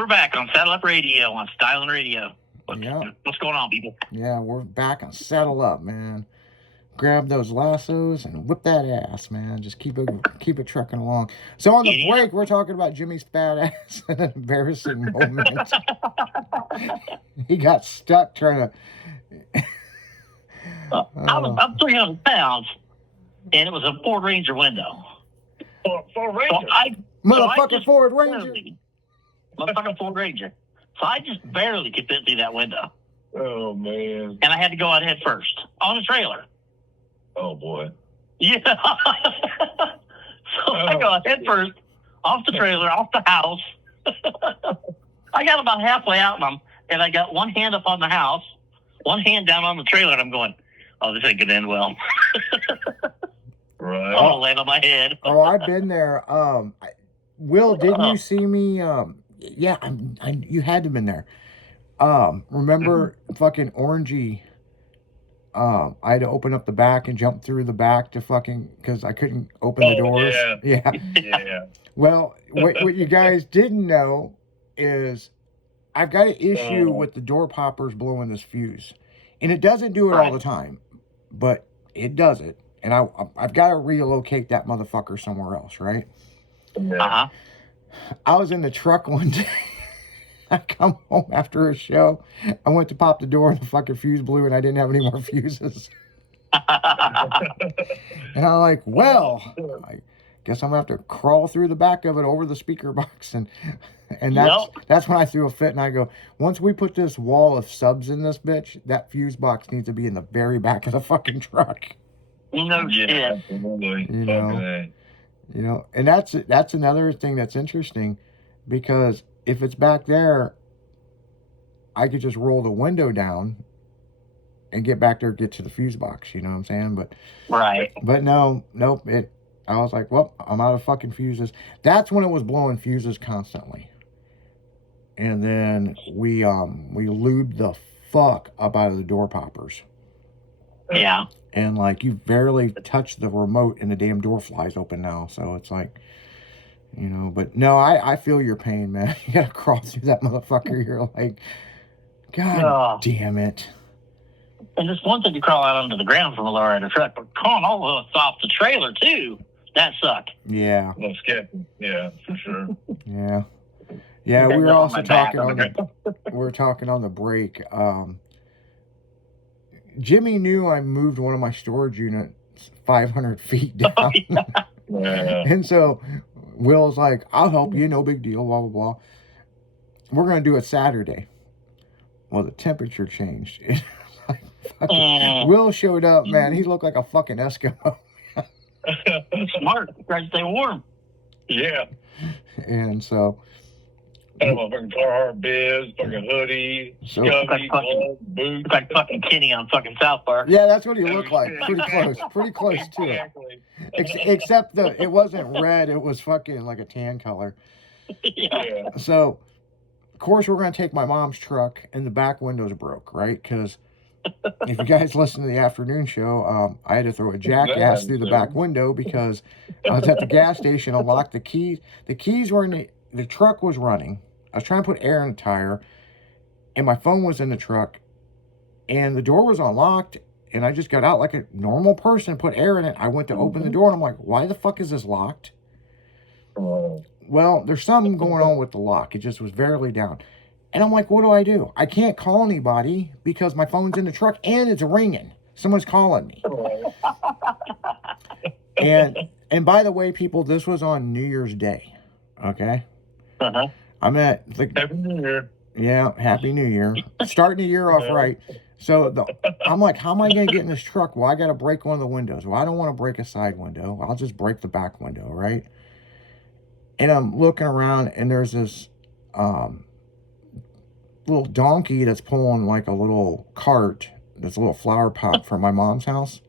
we're back on Saddle Up Radio on Styling Radio. Yep. What's going on, people? Yeah, we're back on Saddle Up, man. Grab those lassos and whip that ass, man. Just keep it trucking along. So on the break, we're talking about Jimmy's fat ass and an embarrassing moment. He got stuck trying to. I'm 300 pounds, and it was a Ford Ranger window. Ford Ranger. Motherfucking Ford Ranger. Motherfucking Ford Ranger. So I just barely could fit through that window. Oh, man. And I had to go out head first on a trailer. Oh, boy. Yeah. So I go out head first, off the trailer, off the house. I got about halfway out, and I got one hand up on the house, one hand down on the trailer, and I'm going, oh, this ain't going to end well. Right. I'm going to land on my head. Oh, I've been there. Will, didn't you see me? Yeah, you had to have been there. Remember fucking Orangey? I had to open up the back and jump through the back to because I couldn't open the doors. Yeah. Well, what you guys didn't know is I've got an issue with the door poppers blowing this fuse. And it doesn't do it all the time, but it does it. And I've got to relocate that motherfucker somewhere else, right? Uh-huh. I was in the truck one day. I come home after a show. I went to pop the door and the fucking fuse blew and I didn't have any more fuses. And I'm like, well, I guess I'm going to have to crawl through the back of it over the speaker box. And that's when I threw a fit and I go, once we put this wall of subs in this bitch, that fuse box needs to be in the very back of the fucking truck. No shit. You know, and that's another thing that's interesting because if it's back there, I could just roll the window down and get back there, get to the fuse box. You know what I'm saying? But nope. I was like, well, I'm out of fucking fuses. That's when it was blowing fuses constantly. And then we lubed the fuck up out of the door poppers. Yeah. And like you barely touch the remote and the damn door flies open now. So it's like, you know, but no, I feel your pain, man. You gotta crawl through that motherfucker. You're like, God damn it. And it's one thing to crawl out onto the ground from the lower end of the truck, but crawling all the way off the trailer too, that sucked. Yeah. Well, sketchy. Yeah, for sure. Yeah. Yeah, we were also talking on the break. Jimmy knew I moved one of my storage units 500 feet down. Oh, yeah. And so Will's like, I'll help you, no big deal, blah, blah, blah. We're going to do it Saturday. Well, the temperature changed. Will showed up, man. He looked like a fucking Eskimo. Smart. Try to stay warm. Yeah. And so... I have a fucking Carhartt biz, fucking hoodie, scubby, boots. Look like fucking Kenny on fucking South Park. Yeah, that's what he looked like. Pretty close to it. Except it wasn't red, it was fucking like a tan color. Yeah. So, of course, we're going to take my mom's truck, and the back windows broke, right? Because if you guys listen to the afternoon show, I had to throw a jackass through the back window because I was at the gas station, unlocked the keys. The keys were in the truck was running. I was trying to put air in the tire, and my phone was in the truck, and the door was unlocked, and I just got out like a normal person, put air in it. I went to open the door, and I'm like, why the fuck is this locked? Well, there's something going on with the lock. It just was barely down. And I'm like, what do? I can't call anybody because my phone's in the truck, and it's ringing. Someone's calling me. And by the way, people, this was on New Year's Day, okay? Uh-huh. I'm at Happy New Year. Yeah, Happy New Year. Starting the year off right. So I'm like, how am I going to get in this truck? Well, I got to break one of the windows. Well, I don't want to break a side window. I'll just break the back window, right? And I'm looking around, and there's this little donkey that's pulling like a little cart. That's a little flower pot from my mom's house.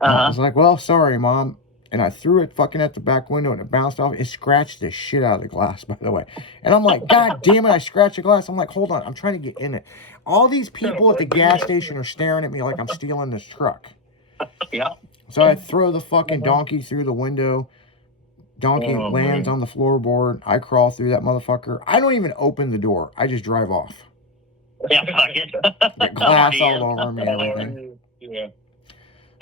I was like, well, sorry, Mom. And I threw it fucking at the back window and it bounced off. It scratched the shit out of the glass, by the way. And I'm like, God damn it, I scratched the glass. I'm like, hold on, I'm trying to get in it. All these people at the gas station are staring at me like I'm stealing this truck. Yeah. So I throw the fucking donkey through the window, Donkey lands on the floorboard. I crawl through that motherfucker. I don't even open the door. I just drive off. Yeah, fuck it. Get glass all over me and everything. Yeah.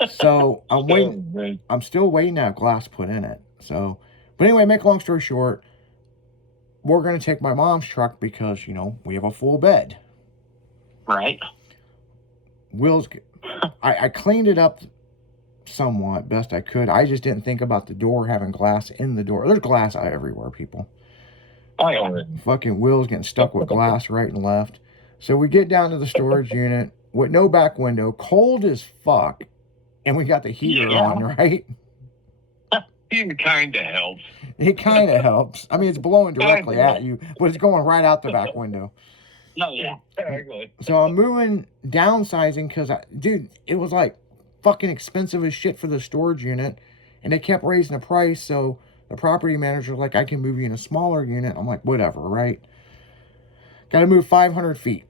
So I'm waiting. I'm still waiting to have glass put in it. So, but anyway, make a long story short, we're going to take my mom's truck because, you know, we have a full bed. Right. Will's, I cleaned it up somewhat best I could. I just didn't think about the door having glass in the door. There's glass everywhere, people. Oh, yeah. Fucking Will's getting stuck with glass right and left. So we get down to the storage unit with no back window, cold as fuck, and we got the heater on, right? It kind of helps. It kind of helps. I mean, it's blowing directly at you, but it's going right out the back window. No, yeah. Exactly. So I'm moving, downsizing, because, dude, it was like fucking expensive as shit for the storage unit, and they kept raising the price, so the property manager's like, I can move you in a smaller unit. I'm like, whatever, right? Got to move 500 feet.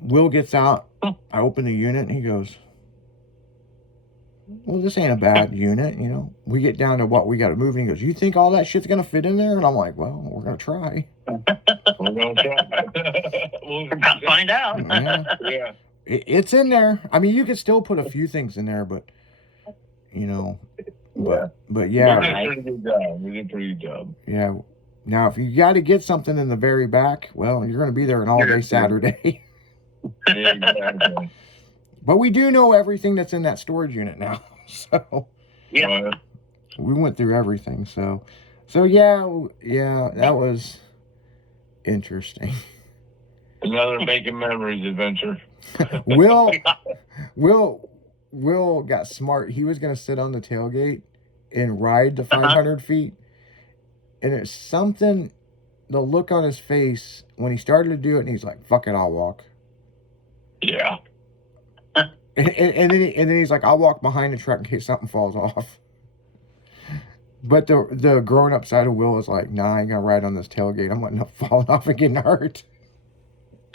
Will gets out. I open the unit, and he goes, well, this ain't a bad unit, you know. We get down to what we got to move, and he goes, you think all that shit's going to fit in there? And I'm like, well, we're going to try. We're going to try. We're about to find out. Yeah. It's in there. I mean, you could still put a few things in there, but, you know, but yeah. We did a pretty good job. We did a pretty good job. Yeah. Now, if you got to get something in the very back, well, you're going to be there an all-day Saturday. Exactly. But we do know everything that's in that storage unit now. So Yeah. we went through everything. So yeah, that was interesting. Another making memories adventure. Will got smart. He was going to sit on the tailgate and ride the 500 feet. And it's something, the look on his face when he started to do it, and he's like, fuck it, I'll walk. Yeah. And then he's like, I'll walk behind the truck in case something falls off. But the grown up side of Will is like, nah, I ain't gonna ride on this tailgate. I'm letting it fall off and getting hurt.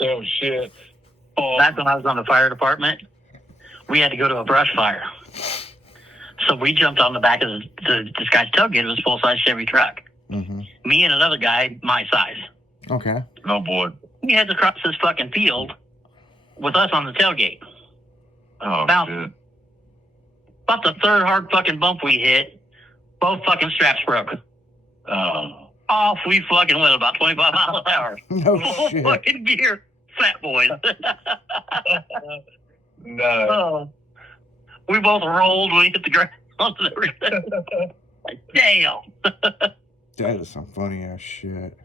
Oh shit. Oh. Back when I was on the fire department, we had to go to a brush fire. So we jumped on the back of this guy's tailgate. It was a full size Chevy truck. Mm-hmm. Me and another guy my size. Okay. Oh boy. We had to cross this fucking field with us on the tailgate. Oh shit. About the third hard fucking bump we hit, both fucking straps broke. Off we fucking went about 25 miles an hour. No Full shit. fucking gear, fat boys. No. We both rolled when we hit the ground and everything. Like, damn. That is some funny ass shit.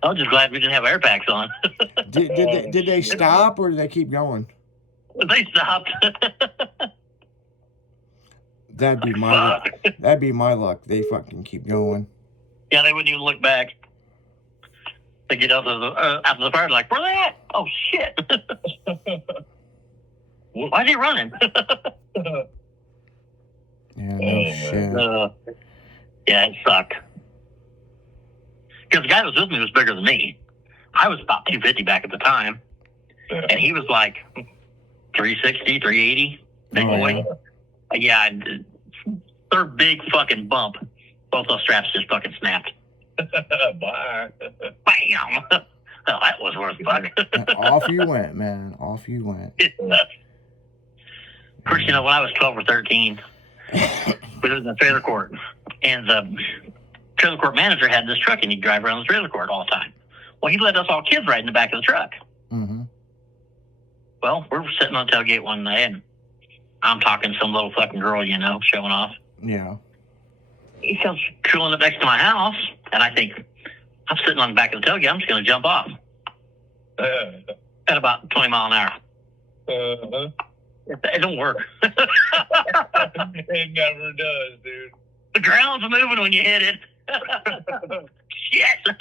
I was just glad we didn't have air packs on. Did they stop or did they keep going? They stopped. That'd be my luck. They fucking keep going. Yeah, they wouldn't even look back. They get out of the fire, like, where they at? Oh shit! Why is he running? Yeah, no shit. Yeah, it sucked. Because the guy that was with me was bigger than me. I was about 250 back at the time, and he was like 360, 380. Big boy. Yeah, and third big fucking bump. Both those straps just fucking snapped. Bye. Bam! Oh, that was worth fuck. Off you went, man. Off you went. First, you know, when I was 12 or 13, we lived in the trailer court, and the trailer court manager had this truck, and he'd drive around the trailer court all the time. Well, he let us all kids ride in the back of the truck. Mm-hmm. Well, we're sitting on the tailgate one day, and I'm talking to some little fucking girl, you know, showing off. Yeah. He comes cooling up next to my house, and I think, I'm sitting on the back of the tailgate, I'm just going to jump off at about 20 mile an hour. It don't work. It never does, dude. The ground's moving when you hit it. Shit.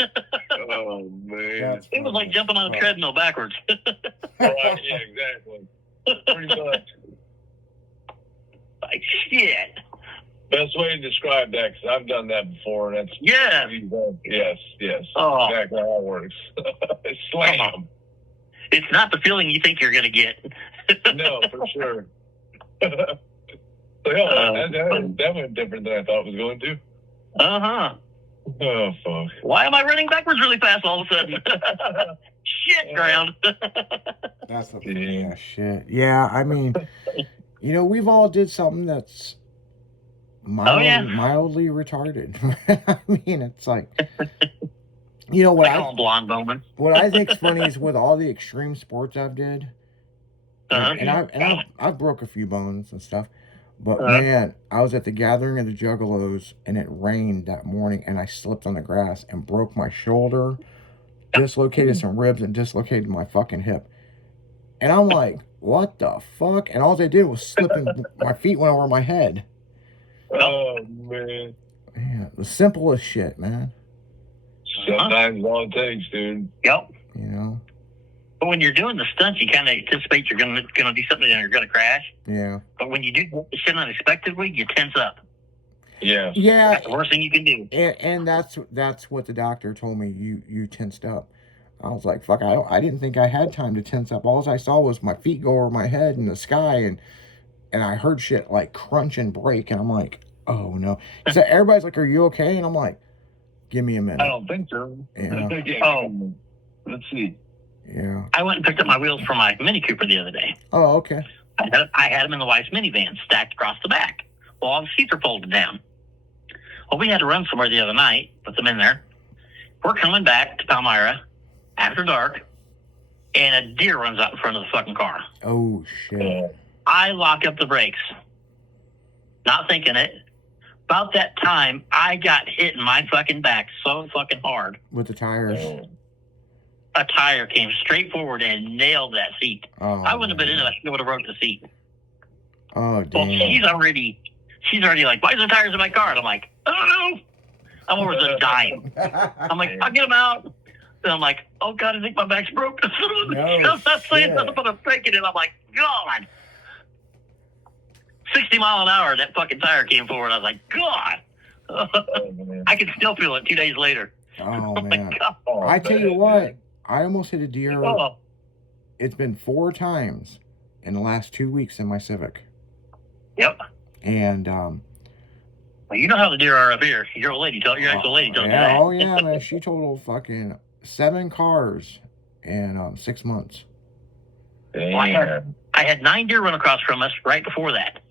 Oh, man. It was like jumping on a treadmill backwards. Right, yeah, exactly. Pretty much. Like, shit. Best way to describe that, because I've done that before. That's Yeah. Yes. Oh. Exactly how it works. Slam. It's not the feeling you think you're going to get. No, for sure. That went different than I thought it was going to. Uh-huh. Oh, fuck. Why am I running backwards really fast all of a sudden? Shit, ground. That's the yeah, shit. Yeah, I mean, you know, we've all did something that's mildly retarded. I mean, it's like, you know what? I call them blonde Bowman. What I think's funny is with all the extreme sports I've did, and I've broke a few bones and stuff. But man, I was at the gathering of the Juggalos, and it rained that morning, and I slipped on the grass and broke my shoulder, dislocated some ribs, and dislocated my fucking hip. And I'm like, what the fuck? And all they did was slip, and my feet went over my head. Oh, man. Yeah, the simplest shit, man. Sometimes all it takes, dude. Yep. You know? But when you're doing the stunts, you kind of anticipate you're gonna do something and you're gonna crash. Yeah. But when you do shit unexpectedly, you tense up. Yeah. Yeah. That's the worst thing you can do. And that's what the doctor told me. You tensed up. I was like, fuck. I didn't think I had time to tense up. All I saw was my feet go over my head in the sky, and I heard shit like crunch and break, and I'm like, oh no. So everybody's like, are you okay? And I'm like, give me a minute. I don't think so. Yeah. Oh. Let's see. Yeah. I went and picked up my wheels for my Mini Cooper the other day. Oh, okay. I had them in the wife's minivan stacked across the back. Well, all the seats are folded down. Well, we had to run somewhere the other night, put them in there. We're coming back to Palmyra after dark, and a deer runs out in front of the fucking car. Oh, shit. I lock up the brakes, not thinking it. About that time, I got hit in my fucking back so fucking hard. With the tires. A tire came straight forward and nailed that seat. Oh, I wouldn't have been in it. I would have broke the seat. Oh, damn. Well, she's already like, why is there tires in my car? And I'm like, I don't know. I'm over the dime. I'm like, I'll get them out. And I'm like, oh, God, I think my back's broke. I'm not saying nothing, but I'm thinking it. I'm like, God. 60 mile an hour, that fucking tire came forward. I was like, God. I can still feel it 2 days later. Oh, man. I tell you what, I almost hit a deer. It's been 4 times in the last 2 weeks in my Civic. Yep. And, well, you know how the deer are up here. Your old lady told you that. Oh, yeah, man. She totaled fucking 7 cars in 6 months. Well, I had 9 deer run across from us right before that.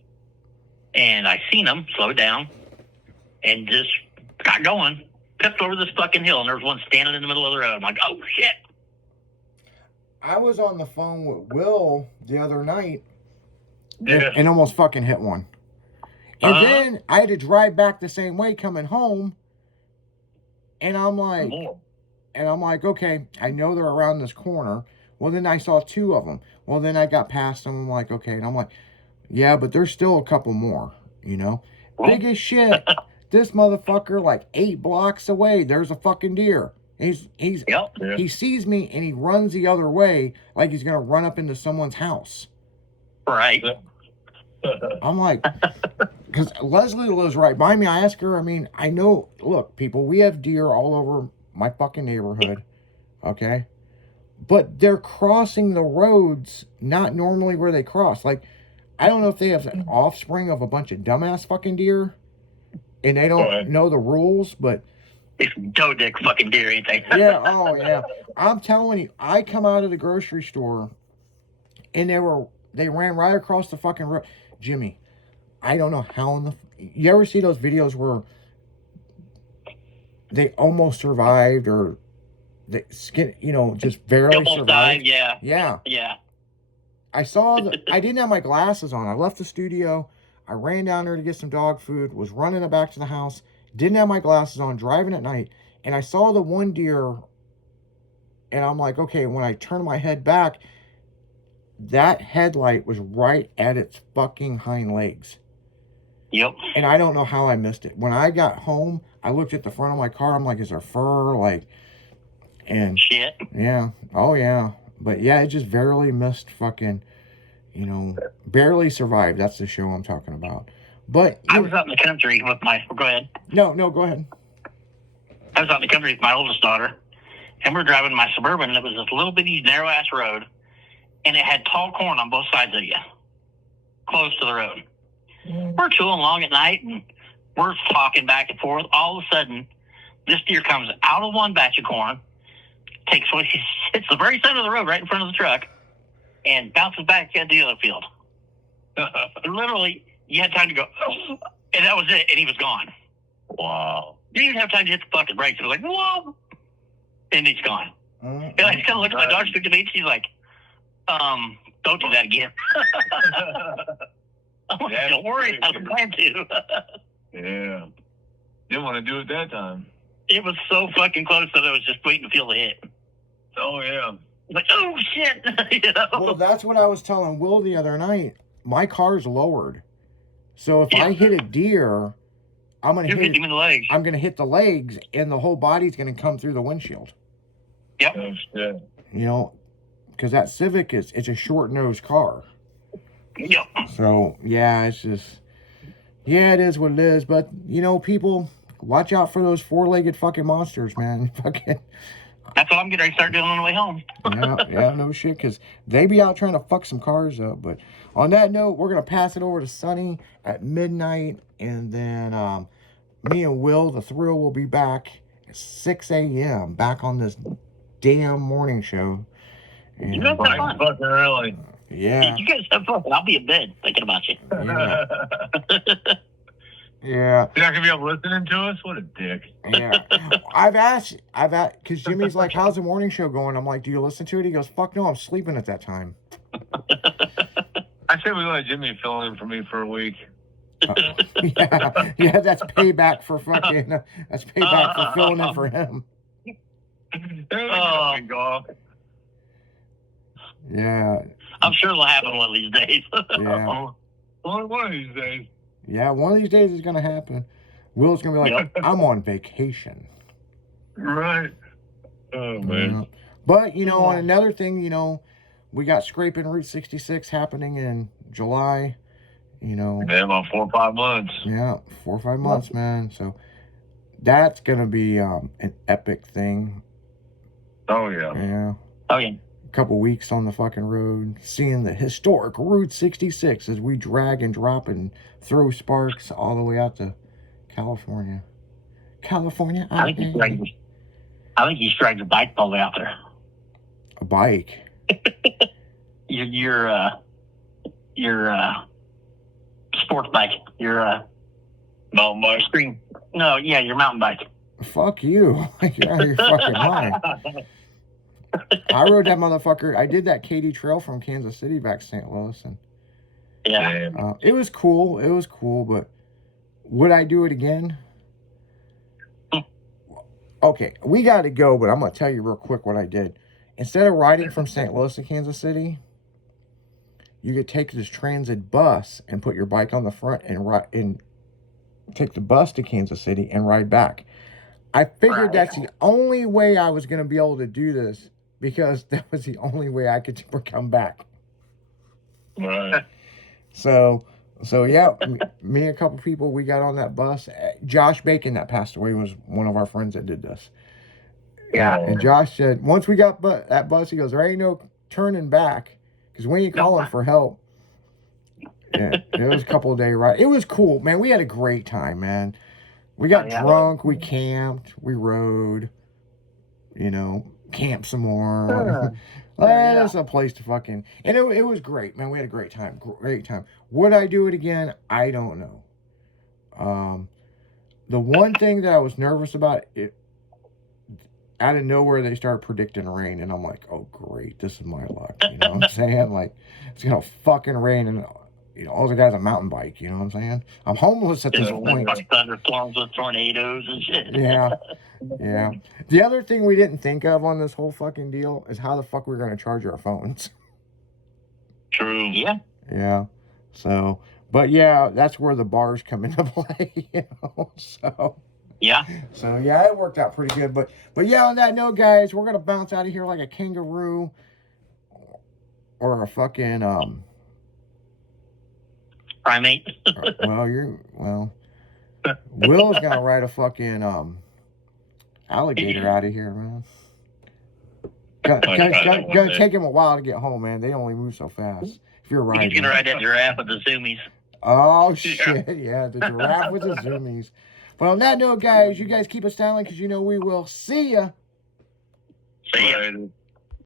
And I seen them, slowed down, and just got going. Pipped over this fucking hill, and there was one standing in the middle of the road. I'm like, oh, shit. I was on the phone with Will the other night and almost fucking hit one. And then I had to drive back the same way coming home. And I'm like, okay, I know they're around this corner. Well, then I saw 2 of them. Well, then I got past them. I'm like, okay. And I'm like, yeah, but there's still a couple more, you know? Big as shit. This motherfucker, like 8 blocks away, there's a fucking deer. He sees me and he runs the other way like he's gonna run up into someone's house. Right. I'm like, because Leslie lives right by me. I ask her, I mean, I know, look, people, we have deer all over my fucking neighborhood, okay? But they're crossing the roads not normally where they cross. Like, I don't know if they have an offspring of a bunch of dumbass fucking deer and they don't know the rules, but it's doe dick fucking deer, ain't they? Yeah, oh yeah. I'm telling you, I come out of the grocery store and they ran right across the fucking road. Jimmy, I don't know how you ever see those videos where they almost survived or they just barely survived? Died, yeah. Yeah. Yeah. I didn't have my glasses on. I left the studio. I ran down there to get some dog food, was running it back to the house, didn't have my glasses on, driving at night, and I saw the one deer, and I'm like, okay, when I turned my head back, that headlight was right at its fucking hind legs. Yep. And I don't know how I missed it. When I got home, I looked at the front of my car, I'm like, is there fur? And shit. Yeah. Oh, yeah. But yeah, it just barely missed fucking, barely survived. That's the show I'm talking about. But I was out in the country with go ahead. No, go ahead. I was out in the country with my oldest daughter, and we're driving my Suburban, and it was this little bitty narrow-ass road, and it had tall corn on both sides of you, close to the road. We're tooling along at night, and We're talking back and forth. All of a sudden, this deer comes out of one batch of corn, takes what he hits the very center of the road, right in front of the truck, and bounces back into the other field. Literally, you had time to go, and that was it, and he was gone. Wow. You didn't even have time to hit the fucking brakes. It was like, whoa, and he's gone. And I just kind of looked at my daughter, looked at me, and she's like, don't do that again. I'm like, don't worry, I don't plan to. Yeah. Didn't want to do it that time. It was so fucking close that I was just waiting to feel the hit. Oh, yeah. Like, oh, shit. You know? Well, that's what I was telling Will the other night. My car's lowered. So if I hit a deer, I'm going to hit him in the legs. I'm going to hit the legs, and the whole body's going to come through the windshield. Yep. Oh, shit. You know, because that Civic it's a short-nosed car. Yep. So, yeah, it's just... Yeah, it is what it is. But, you know, people, watch out for those four-legged fucking monsters, man. Fucking... That's what I'm going to start doing on the way home. yeah, no shit, because they be out trying to fuck some cars up. But on that note, we're going to pass it over to Sonny at midnight. And then me and Will, the Thrill, will be back at 6 a.m. back on this damn morning show. And, You guys have fun. Fucking really. yeah. You guys have fun. I'll be in bed thinking about you. Yeah. Yeah. You're not gonna be able listening to us? What a dick. Yeah. I've asked, because Jimmy's like, how's the morning show going? I'm like, do you listen to it? He goes, fuck no, I'm sleeping at that time. I said we let Jimmy fill in for me for a week. Yeah, that's payback for fucking, that's payback for filling in for him. Yeah. I'm sure it'll happen one of these days. Yeah. One of these days. Yeah, one of these days it's going to happen. Will's going to be like, I'm on vacation. Right. Oh, man. Yeah. But, you know, on another thing, you know, we got Scraping Route 66 happening in July. You know. Yeah, about 4 or 5 months. Yeah, 4 or 5 months, man. So that's going to be an epic thing. Oh, yeah. Yeah. Oh, yeah. Couple weeks on the fucking road, seeing the historic Route 66 as we drag and drop and throw sparks all the way out to California. California, I think he's dragged a bike all the way out there. a bike. Your sports bike. Your Mountain bike. screen. No, yeah, your mountain bike. Fuck you. You're out of your fucking mind. I rode that motherfucker. I did that Katy Trail from Kansas City back to St. Louis, and Yeah. it was cool. It was cool, but would I do it again? Okay, we got to go, but I'm going to tell you real quick what I did. Instead of riding from St. Louis to Kansas City, you could take this transit bus and put your bike on the front and take the bus to Kansas City and ride back. I figured that's the only way I was going to be able to do this, because that was the only way I could come back. Right. So yeah, me and a couple people, we got on that bus. Josh Bacon, that passed away, was one of our friends that did this. Yeah. And Josh said, once we got that bus, he goes, there ain't no turning back, because when you calling for help. Yeah, it was a couple of day ride. It was cool, man. We had a great time, man. We got drunk, we camped, we rode, you know, camped some more. That's a place to fucking... And it was great, man. We had a great time. Great time. Would I do it again? I don't know. The one thing that I was nervous about, out of nowhere, they started predicting rain. And I'm like, oh, great. This is my luck. You know what I'm saying? Like, it's going to fucking rain. And, you know, all the guys a mountain bike. You know what I'm saying? I'm homeless at this point. Like thunderstorms with tornadoes and shit. Yeah. Yeah. The other thing we didn't think of on this whole fucking deal is how the fuck we're going to charge our phones. True. Yeah. Yeah. So, but yeah, that's where the bars come into play, you know. Yeah. So yeah, it worked out pretty good. But yeah, on that note, guys, we're going to bounce out of here like a kangaroo or a fucking Primate. Will's going to ride a fucking alligator out of here, man. Gonna take him a while to get home, man. They only move so fast. If you're riding, He's gonna ride that giraffe with the zoomies. Oh, shit. Yeah, the giraffe with the zoomies. But on that note, guys, you guys keep us styling because you know we will see ya. See ya. Right.